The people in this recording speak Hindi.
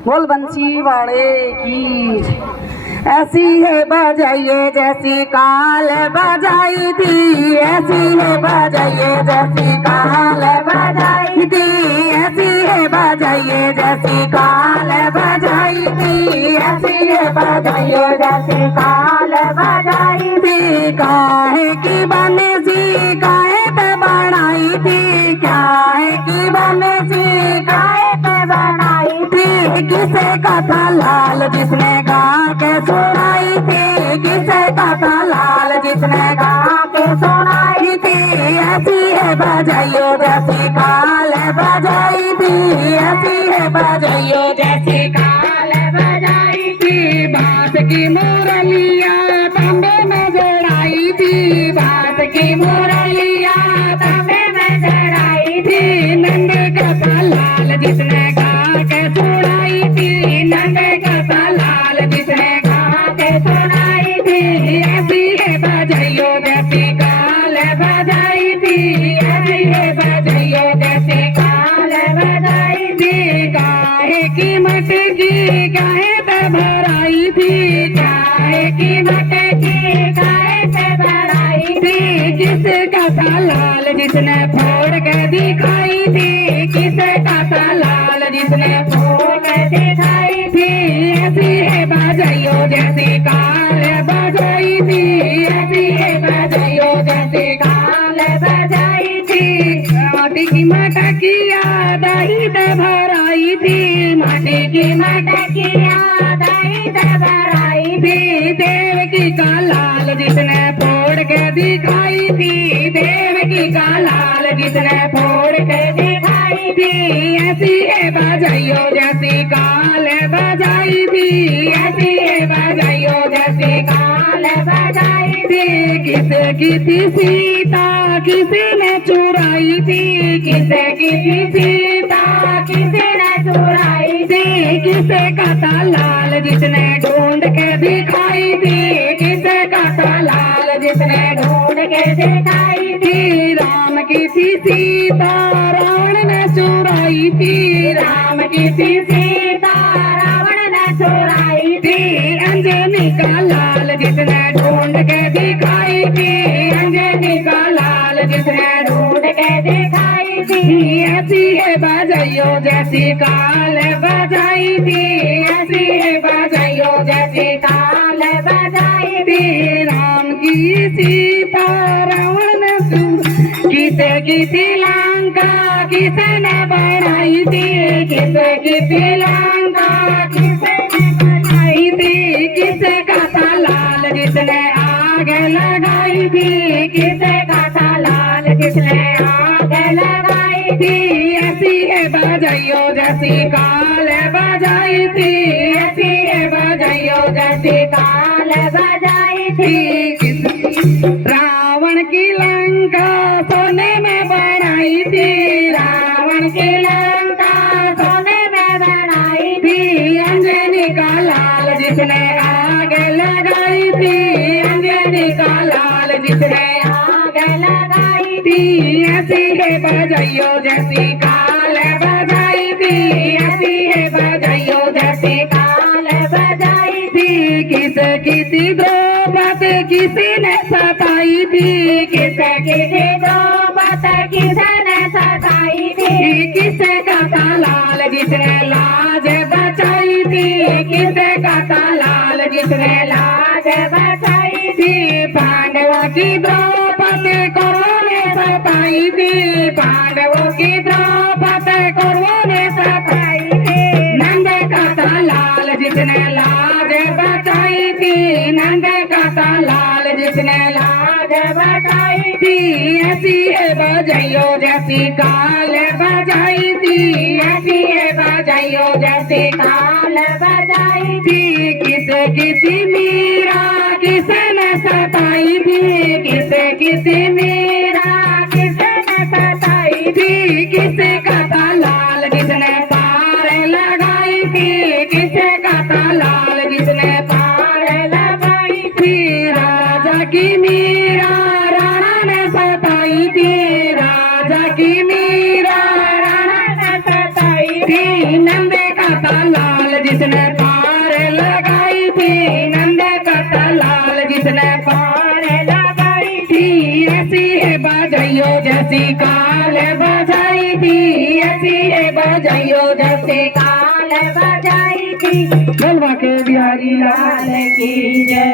बोल बंसी वाले की। ऐसी है बजाइए जैसी काल बजाई थी, ऐसी है बजाइए जैसी काल बजाई थी, ऐसी है बजाइए जैसी काल बजाई थी, ऐसी है बजाइए जैसी काल बजाई थी। काहे की बनसी काहे पे बनाई थी, क्या है की बनसी काहे पे बनाई थी। किसे का था लाल जिसने गा के सुनाई थी, किसे का था लाल जिसने गा के सुनाई थी। ऐसी है बजाइयो जैसी काल बजाई थी, ऐसी है बजाइयो जैसी काल बजाई थी। बात की मुरलिया तंबे में जड़ाई थी, बात की मुरलिया तंबे में जड़ाई थी। नंद का लाल जिसने गा के सुनाई थी, नंद का लाल जिसने गा के सुनाई थी। ऐसी है बजाइयो जैसी काल बजाई थी, ऐसी है बजाइयो जैसी काल बजाई थी। काहे की मटकी काहे पे भराई थी, काहे की मटकी काहे पे भराई थी। किसका था लाल जिसने फोड़ के दिखाई थी, किसका था लाल जिसने फोड़ के दिखाई थी। ऐसी है बजाइयो जैसी काल बजाई थी, ऐसी है बजाइयो जैसी काल बजाई थी। माटी की मटकिया दही से भराई थी, माटी की मटकिया दही से भराई थी। देवकी का लाल जिसने फोड़ के दिखाई थी, देवकी का लाल जिसने फोड़ के दिखाई थी। ऐसी है बजाइयो जैसी काल बजाई थी, ऐसी है बजाइयो जैसी काल बजाई थी। किसकी थी सीता किसी ने चुराई थी, किसकी थी सीता किसी ने चुराई थी। किसे का था लाल जिसने ढूंढ के दिखाई थी, किसे का था लाल जिसने ढूंढ के दिखाई थी। राम की थी सीता रावण ने चुराई थी, राम की थी सीता रावण ने चुराई थी। अंजनी का लाल जिसने ढूंढ के दिखाई थी, अंजनी का लाल जिसने ढूंढ के दिखाई थी। ऐसी है बजाइयो जैसी काल बजाई थी, ऐसी है बजाइयो जैसी काल बजाई थी। राम की सीता रावण किसे की थी लंका किसने बनाई थी, किसे की थी लंका किसने बनाई थी। किसे का था लाल जिसने आग लगाई थी, किसे का था लाल जिसने आग लगाई थी। ऐसी है बजाइयो जैसी काल बजाई थी, ऐसी है बजाइयो जैसी काल बजाई थी। रावण की लंका सोने में बनाई थी, रावण की लंका सोने में बनाई थी। अंजनी का लाल जिसने आग लगाई थी, अंजनी का लाल जिसने आग लगाई थी। ऐसी है बजाइयो जैसी काल बजाई थी, ऐसी है बजाइयो जैसी काल बजाई थी। किसकी थी द्रौपदी किसी ने सताई थी, किसकी थी द्रौपदी किसने सताई थी। किसे का था लाल जिसने लाज बचाई थी, किसे का था लाल जिसने लाज बचाई थी। पांडवों की द्रौपदी कौरवों ने सताई थी, पांडवों की द्रौपदी कौरवों ने सताई थी। नंद का था लाल जिसने लाज बचाई थी, नंद का था लाल जिसने लाज बचाई थी। ऐसी है बजाइयो जैसी काल बजाई थी, ऐसी है बजाइयो जैसी काल बजाई थी। किसे किसी मीरा किसने सताई थी, किसे किसी मीरा किसने सताई थी। किसे का था लाल जिसने पार लगाई थी, किसे का था लाल जिसने पार लगाई थी। राजा की मीरा राणा ने सताई थी, राजा की मीरा राणा ने सताई थी। नंद का था लाल जिसने पार लगाई थी, नंद का लाल जिसने पार लगाई थी। ऐसी है बजाइयो जैसी काल बजाई थी, ऐसी है बजाइयो जैसी काल बजाई थी। गलवा के बिहारी लाल की जय।